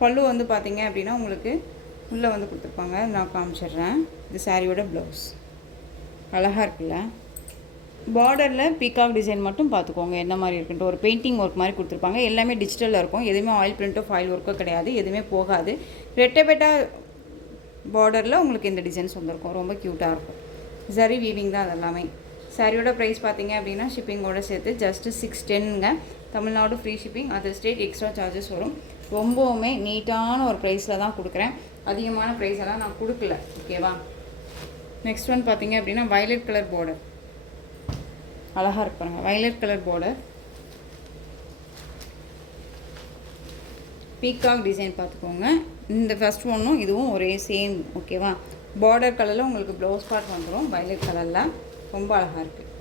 பல்லு வந்து பார்த்திங்க அப்படின்னா உங்களுக்கு உள்ளே வந்து கொடுத்துருப்பாங்க. நான் காமிச்சிடுறேன். இது சாரியோட ப்ளவுஸ். அழகாக இருக்குல்ல? பார்டரில் பீகாக் டிசைன் மட்டும் பார்த்துக்கோங்க என்ன மாதிரி இருக்குன்ட்டு. ஒரு பெயிண்டிங் ஒர்க் மாதிரி கொடுத்துருப்பாங்க. எல்லாமே டிஜிட்டலில் இருக்கும். எதுவுமே ஆயில் பிரிண்ட்டோ ஃபாயில் ஒர்க்கோ கிடையாது. எதுவுமே போகாது. ரெட்டை பார்டரில் உங்களுக்கு இந்த டிசைன்ஸ் வந்திருக்கும். ரொம்ப க்யூட்டாக இருக்கும். சரி வீவிங் தான் அது எல்லாமே. சாரியோட ப்ரைஸ் பார்த்திங்க அப்படின்னா ஷிப்பிங்கோடு சேர்த்து ஜஸ்ட்டு 610ங்க. Tamil Nadu free shipping. Other state extra charges வரும். ரொம்பவுமே நீட்டான ஒரு ப்ரைஸில் தான் கொடுக்குறேன். அதிகமான ப்ரைஸ் எல்லாம் நான் கொடுக்கல. ஓகேவா? நெக்ஸ்ட் ஒன் பார்த்திங்க அப்படின்னா வயலட் கலர் பார்டர். அழகாக இருக்கு பாருங்க. Violet colour border, peacock design பார்த்துக்கோங்க. இந்த ஃபஸ்ட் ஒன்றும் இதுவும் ஒரே சேம். ஓகேவா? பார்டர் கலரில் உங்களுக்கு ப்ளவுஸ் பார்ட் வந்துடும். வயலட் கலரில் ரொம்ப அழகாக இருக்குது.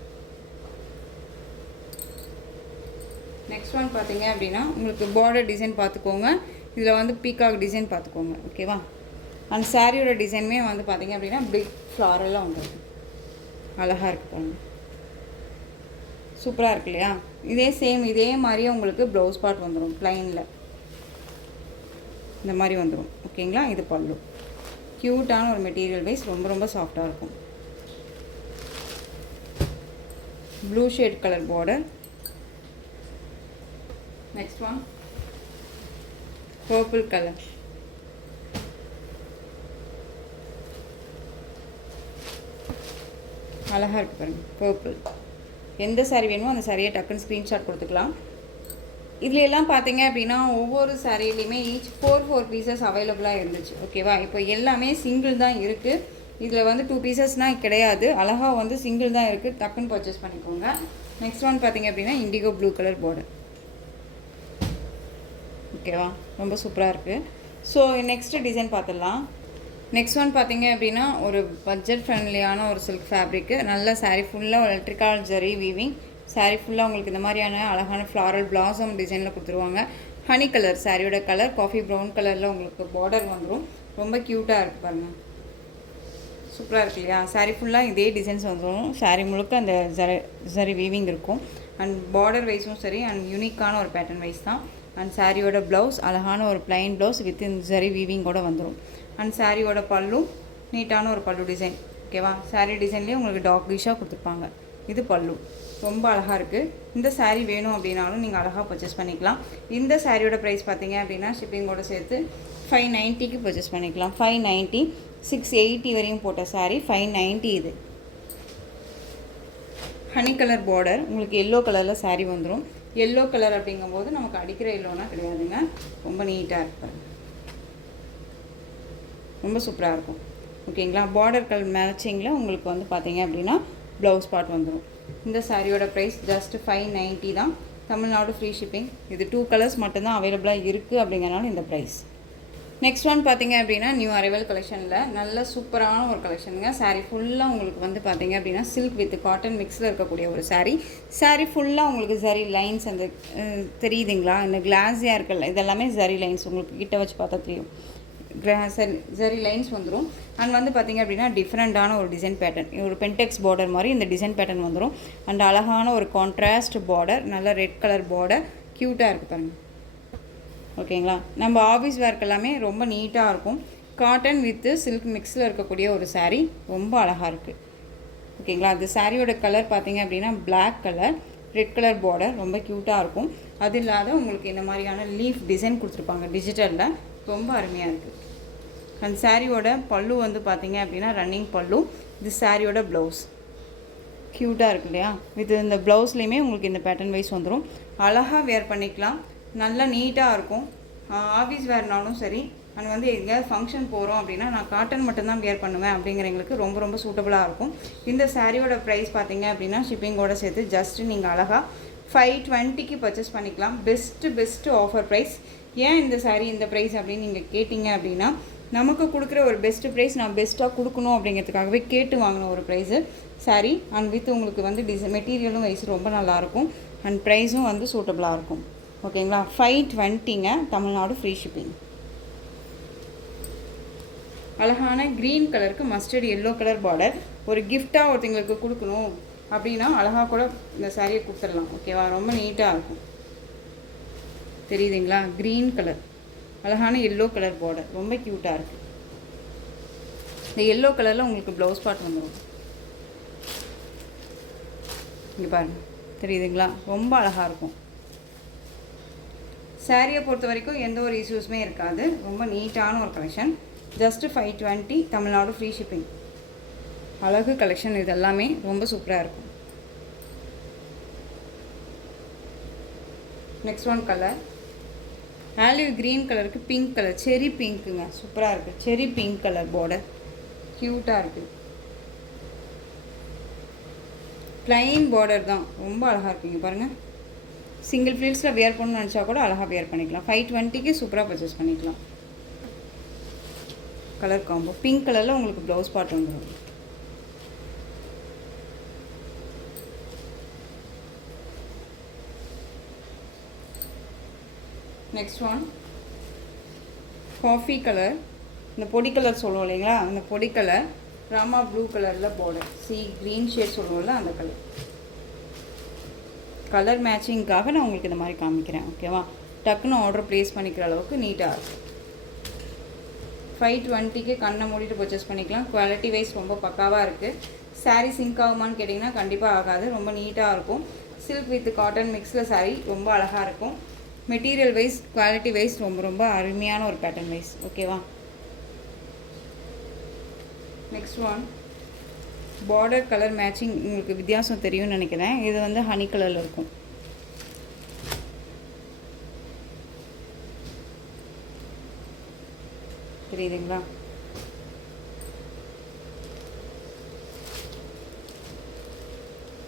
நெக்ஸ்ட் ஒன் பார்த்திங்க அப்படின்னா உங்களுக்கு பார்டர் டிசைன் பார்த்துக்கோங்க. இதில் வந்து பீகாக் டிசைன் பார்த்துக்கோங்க. ஓகேவா? அண்ட் சாரியோட டிசைனுமே வந்து பார்த்திங்க அப்படின்னா பிக் ஃப்ளாரெல்லாம் வந்துருக்கு. அழகாக இருக்குது பாருங்க. சூப்பராக இருக்கு இல்லையா? இதே மாதிரியே உங்களுக்கு ப்ளவுஸ் பார்ட் வந்துடும் ப்ளைனில். இந்த மாதிரி வந்துடும். ஓகேங்களா, இது பல்லு. க்யூட்டான ஒரு மெட்டீரியல் வைஸ் ரொம்ப ரொம்ப சாஃப்டாக இருக்கும். Blue shade colour border. Next one purple colour. அழகாக இருக்குது பாருங்கள், பர்பிள். எந்த சாரீ வேணுமோ அந்த சாரியை டக்குன்னு ஸ்க்ரீன்ஷாட் கொடுத்துக்கலாம். இதில் எல்லாம் பார்த்தீங்க அப்படின்னா ஒவ்வொரு சாரிலையுமே ஈச் 4 பீசஸ் அவைலபிளாக இருந்துச்சு. ஓகேவா, இப்போ எல்லாமே சிங்கிள் தான் இருக்குது. இதில் வந்து 2 பீசஸ்னால் கிடையாது, அழகாக வந்து சிங்கிள் தான் இருக்குது. டக்குன்னு பர்ச்சேஸ் பண்ணிக்கோங்க. நெக்ஸ்ட் ஒன் பார்த்தீங்க அப்படின்னா இண்டிகோ ப்ளூ கலர் பார்டர். ஓகேவா, ரொம்ப சூப்பராக இருக்குது. ஸோ நெக்ஸ்ட்டு டிசைன் பார்த்துடலாம். நெக்ஸ்ட் ஒன் பார்த்தீங்க அப்படின்னா ஒரு பட்ஜெட் ஃப்ரெண்ட்லியான ஒரு சில்க் ஃபேப்ரிக்கு. நல்ல சாரீ ஃபுல்லாக எலக்ட்ரிக்கல் ஜரி வீவிங். சாரீ ஃபுல்லாக உங்களுக்கு இந்த மாதிரியான அழகான ஃப்ளாரல் பிளாசம் டிசைனில் கொடுத்துருவாங்க. ஹனி கலர் சாரியோட கலர், காஃபி ப்ரௌன் கலரில் உங்களுக்கு பார்டர் வந்துடும். ரொம்ப க்யூட்டாக இருக்குது பாருங்கள், சூப்பராக இருக்கு இல்லையா. சாரீ ஃபுல்லாக இதே டிசைன்ஸ் வந்துடும். சாரீ முழுக்க அந்த ஜரி வீவிங் இருக்கும். அண்ட் பார்டர் வைஸும் சரி அண்ட் யூனிக்கான ஒரு பேட்டர்ன் வைஸ் தான். அண்ட் சாரியோட ப்ளவுஸ் அழகான ஒரு பிளைன் ப்ளவுஸ் வித் இந்த ஜரி வீவிங்கோட வந்துடும். அண்ட் சாரியோட பல்லு நீட்டான ஒரு பல்லு டிசைன். ஓகேவா, சாரீ டிசைன்லேயே உங்களுக்கு டார்க் டிஷ்ஷாக கொடுத்துருப்பாங்க. இது பல்லு, ரொம்ப அழகாக இருக்குது. இந்த சாரீ வேணும் அப்படின்னாலும் நீங்கள் அழகாக பர்ச்சேஸ் பண்ணிக்கலாம். இந்த சாரியோட ப்ரைஸ் பார்த்தீங்க அப்படின்னா ஷிப்பிங்கோட சேர்த்து 590க்கு பர்ச்சேஸ் பண்ணிக்கலாம். 590, 680 வரையும் போட்ட சாரீ 590. இது ஹனி கலர் பார்டர், உங்களுக்கு எல்லோ கலரில் சாரீ வந்துடும். எல்லோ கலர் அப்படிங்கும்போது நமக்கு அடிக்கிற எல்லோனா கிடையாதுங்க, ரொம்ப நீட்டாக இருப்பாங்க, ரொம்ப சூப்பராக இருக்கும். ஓகேங்களா, பார்டர் கலர் மேட்சிங்கில் உங்களுக்கு வந்து பார்த்தீங்க அப்படின்னா ப்ளவுஸ் பார்ட் வந்துடும். இந்த சாரியோட ப்ரைஸ் ஜஸ்ட் 590 தான். Tamil Nadu free shipping. இது 2 கலர்ஸ் மட்டும்தான் அவைலபிளாக இருக்குது அப்படிங்கிறனால இந்த ப்ரைஸ். நெக்ஸ்ட் ஒன் பார்த்தீங்க அப்படின்னா நியூ அரைவல் கலெக்ஷனில் நல்ல சூப்பரான ஒரு கலெக்ஷனுங்க. சாரீ ஃபுல்லாக உங்களுக்கு வந்து பார்த்தீங்க அப்படின்னா சில்க் வித் காட்டன் மிக்ஸில் இருக்கக்கூடிய ஒரு சாரீ ஃபுல்லாக உங்களுக்கு ஜரி லைன்ஸ் அந்த தெரியுதுங்களா, இந்த கிளாஸியாக இருக்குல்ல, இதெல்லாமே ஜரி லைன்ஸ் உங்களுக்கு கிட்ட வச்சு பார்த்தா தெரியும். ஜரி லைன்ஸ் வந்துடும். அண்ட் வந்து பார்த்திங்க அப்படின்னா டிஃப்ரெண்ட்டான ஒரு டிசைன் பேட்டர்ன், ஒரு பென்டெக்ஸ் பார்டர் மாதிரி இந்த டிசைன் பேட்டர்ன் வந்துடும். அண்ட் அழகான ஒரு கான்ட்ராஸ்ட் பார்டர், நல்ல ரெட் கலர் பார்டர், க்யூட்டாக இருக்குது பாருங்கள். ஓகேங்களா, நம்ம ஆஃபீஸ் வேர்க்கு எல்லாமே ரொம்ப நீட்டாக இருக்கும். காட்டன் வித்து சில்க் மிக்ஸில் இருக்கக்கூடிய ஒரு சாரீ, ரொம்ப அழகாக இருக்குது. ஓகேங்களா, அந்த சாரியோட கலர் பார்த்திங்க அப்படின்னா black colour, red colour border, ரொம்ப க்யூட்டாக இருக்கும். அது இல்லாத உங்களுக்கு இந்த மாதிரியான லீஃப் டிசைன் கொடுத்துருப்பாங்க டிஜிட்டலில், ரொம்ப அருமையாக இருக்குது. அந்த சாரியோட பல்லு வந்து பார்த்தீங்க அப்படின்னா ரன்னிங் பல்லு. இது சாரியோட ப்ளவுஸ், க்யூட்டாக இருக்கு இல்லையா. இது இந்த ப்ளவுஸ்லேயுமே உங்களுக்கு இந்த பேட்டர்ன் வைஸ் வந்துடும். அழகாக வேர் பண்ணிக்கலாம், நல்லா நீட்டாக இருக்கும். ஆஃபீஸ் வேர்னாலும் சரி, அண்ட் வந்து எங்கேயாவது ஃபங்க்ஷன் போகிறோம் அப்படின்னா நான் காட்டன் மட்டும்தான் வேர் பண்ணுவேன் அப்படிங்கிறவங்களுக்கு ரொம்ப ரொம்ப சூட்டபுளாக இருக்கும். இந்த சாரியோட ப்ரைஸ் பார்த்தீங்க அப்படின்னா ஷிப்பிங்கோடு சேர்த்து ஜஸ்ட்டு நீங்கள் அழகாக 520க்கு பர்ச்சேஸ் பண்ணிக்கலாம். Best offer price. ஏன் இந்த சாரீ இந்த ப்ரைஸ் அப்படின்னு நீங்கள் கேட்டிங்க அப்படின்னா, நமக்கு கொடுக்குற ஒரு பெஸ்ட்டு ப்ரைஸ் நான் பெஸ்ட்டாக கொடுக்கணும் அப்படிங்கிறதுக்காகவே கேட்டு வாங்கின ஒரு ப்ரைஸு சாரீ. அண்ட் வித் உங்களுக்கு வந்து மெட்டீரியலும் வைஸ் ரொம்ப நல்லாயிருக்கும். அண்ட் ப்ரைஸும் வந்து சூட்டபுளாக இருக்கும். ஓகேங்களா, 520ங்க, தமிழ்நாடு ஃப்ரீ ஷிப்பிங். அழகான க்ரீன் கலருக்கு மஸ்டர்ட் எல்லோ கலர் பார்டர். ஒரு கிஃப்டாக ஒருத்தங்களுக்கு கொடுக்கணும் அப்படின்னா அழகாக கூட இந்த சாரியை கொடுத்துடலாம். ஓகேவா, ரொம்ப நீட்டாக இருக்கும். தெரியுதுங்களா, க்ரீன் கலர் அழகான எல்லோ கலர் பார்டர், ரொம்ப க்யூட்டாக இருக்குது. இந்த எல்லோ கலரில் உங்களுக்கு ப்ளவுஸ் பார்ட் வந்துடும். இங்கே பாருங்கள், தெரியுதுங்களா, ரொம்ப அழகாக இருக்கும். சாரியை பொறுத்த வரைக்கும் எந்த ஒரு இஷ்யூஸுமே இருக்காது. ரொம்ப நீட்டான ஒரு collection. Just 520, Tamil Nadu free shipping. அழகு கலெக்ஷன், இது எல்லாமே ரொம்ப சூப்பராக இருக்கும். Next one colour olive green கலருக்கு பிங்க் கலர், செரி பிங்க்குங்க, சூப்பராக இருக்குது. செரி பிங்க் கலர் பார்டர், க்யூட்டாக இருக்குது. ப்ளைன் பார்டர் தான், ரொம்ப அழகாக இருக்குங்க பாருங்கள். சிங்கிள் ஃப்ளீட்ஸில் வேர் பண்ணணும்னு நினச்சா கூட அழகாக வேர் பண்ணிக்கலாம். 520க்கு சூப்பராக பர்ச்சேஸ் பண்ணிக்கலாம். கலர் காம்போ பிங்க் கலரில் உங்களுக்கு ப்ளவுஸ் பார்ட் வந்துடும். நெக்ஸ்ட் ஒன் காஃபி கலர், இந்த பொடி கலர் சொல்லுவோம் இல்லைங்களா, அந்த பொடி கலர் ராமா ப்ளூ கலரில் பார்டர், க்ரீன் ஷேட் சொல்லுவோம்ல அந்த கலர் மேட்சிங்காக நான் உங்களுக்கு இந்த மாதிரி காமிக்கிறேன். ஓகேவா, டக்குன்னு ஆர்டர் ப்ளேஸ் பண்ணிக்கிற அளவுக்கு நீட்டாக இருக்கும். 520க்கு கண்ணை மூடிட்டு பர்ச்சேஸ் பண்ணிக்கலாம். குவாலிட்டி வைஸ் ரொம்ப பக்காவாக இருக்குது. சாரீ சிங்க் ஆகுமான்னு கேட்டிங்கன்னா கண்டிப்பாக ஆகாது. ரொம்ப நீட்டாக இருக்கும். சில்க் வித் காட்டன் மிக்ஸில் சாரீ ரொம்ப அழகாக இருக்கும். மெட்டீரியல் வைஸ் குவாலிட்டி வைஸ் ரொம்ப ரொம்ப அருமையான ஒரு பேட்டர்ன் வைஸ். ஓகேவா? Next one border colour matching உங்களுக்கு வித்தியாசம் தெரியும்னு நினைக்கிறேன். இது வந்து ஹனி கலரில் இருக்கும். தெரியுதுங்களா?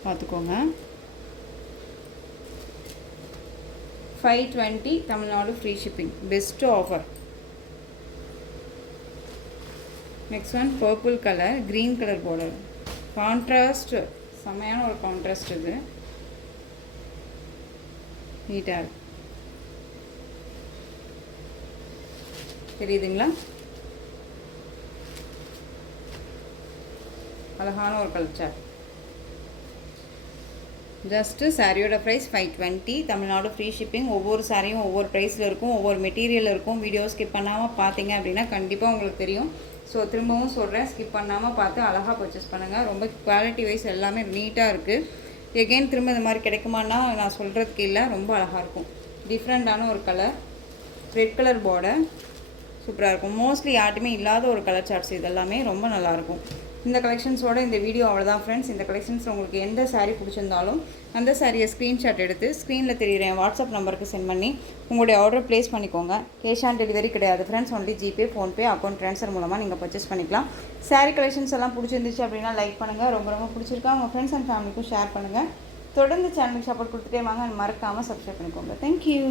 பார்த்துக்கோங்க. 520 Tamil Nadu free shipping. Best offer. Next one purple colour green colour border. Contrast செம்மையான ஒரு கான்ட்ராஸ்ட். இது நீட்டாக இருக்கு. தெரியுதுங்களா? அழகான ஒரு கல்ச்சர். ஜஸ்ட்டு சாரியோட ப்ரைஸ் 520. Tamil Nadu free shipping. ஒவ்வொரு சாரியும் ஒவ்வொரு ப்ரைஸில் இருக்கும், ஒவ்வொரு மெட்டீரியல் இருக்கும். வீடியோ ஸ்கிப் பண்ணாமல் பார்த்தீங்க அப்படின்னா கண்டிப்பாக உங்களுக்கு தெரியும். ஸோ திரும்பவும் சொல்கிறேன், ஸ்கிப் பண்ணாமல் பார்த்து அழகாக பர்ச்சேஸ் பண்ணுங்கள். ரொம்ப குவாலிட்டி வைஸ் எல்லாமே நீட்டாக இருக்குது. எகெயின் திரும்ப இந்த மாதிரி கிடைக்குமான்னா நான் சொல்கிறதுக்கு இல்லை, ரொம்ப அழகாக இருக்கும். டிஃப்ரெண்ட்டான ஒரு கலர். ரெட் கலர் பார்டர் சூப்பராக இருக்கும். மோஸ்ட்லி யார்ட்டுமே இல்லாத ஒரு கலர் சார்ட்ஸ் இதெல்லாமே ரொம்ப நல்லாயிருக்கும். இந்த கலெக்ஷன்ஸோட இந்த வீடியோ அவ்வளோதான் ஃப்ரெண்ட்ஸ். இந்த கலெக்ஷன்ஸ் உங்களுக்கு எந்த சாரீ பிடிச்சிருந்தாலும் அந்த சாரியை ஸ்க்ரீன்ஷாட் எடுத்து ஸ்க்ரீனில் தெரியுற என் வாட்ஸ்அப் நம்பருக்கு சென்ட் பண்ணி உங்களுடைய ஆர்டர் ப்ளேஸ் பண்ணிக்கோங்க. கேஷ் ஆன் டெலிவரி கிடையாது friends. Only GPay, PhonePe, account transfer மூலமாக நீங்கள் பர்ச்சேஸ் பண்ணிக்கலாம். சாரீ கலெக்ஷன்ஸ் எல்லாம் பிடிச்சிருந்துச்சு அப்படின்னா லைக் பண்ணுங்கள். ரொம்ப ரொம்ப பிடிச்சிருக்கா உங்கள் ஃப்ரெண்ட்ஸ் அண்ட் ஃபேமிலிக்கும் ஷேர் பண்ணுங்கள். தொடர்ந்து சேனலுக்கு சப்போர்ட் கொடுத்துட்டே வாங்க. மறக்காமல் சப்ஸ்கிரைப் பண்ணிக்கோங்க. தேங்க்யூ.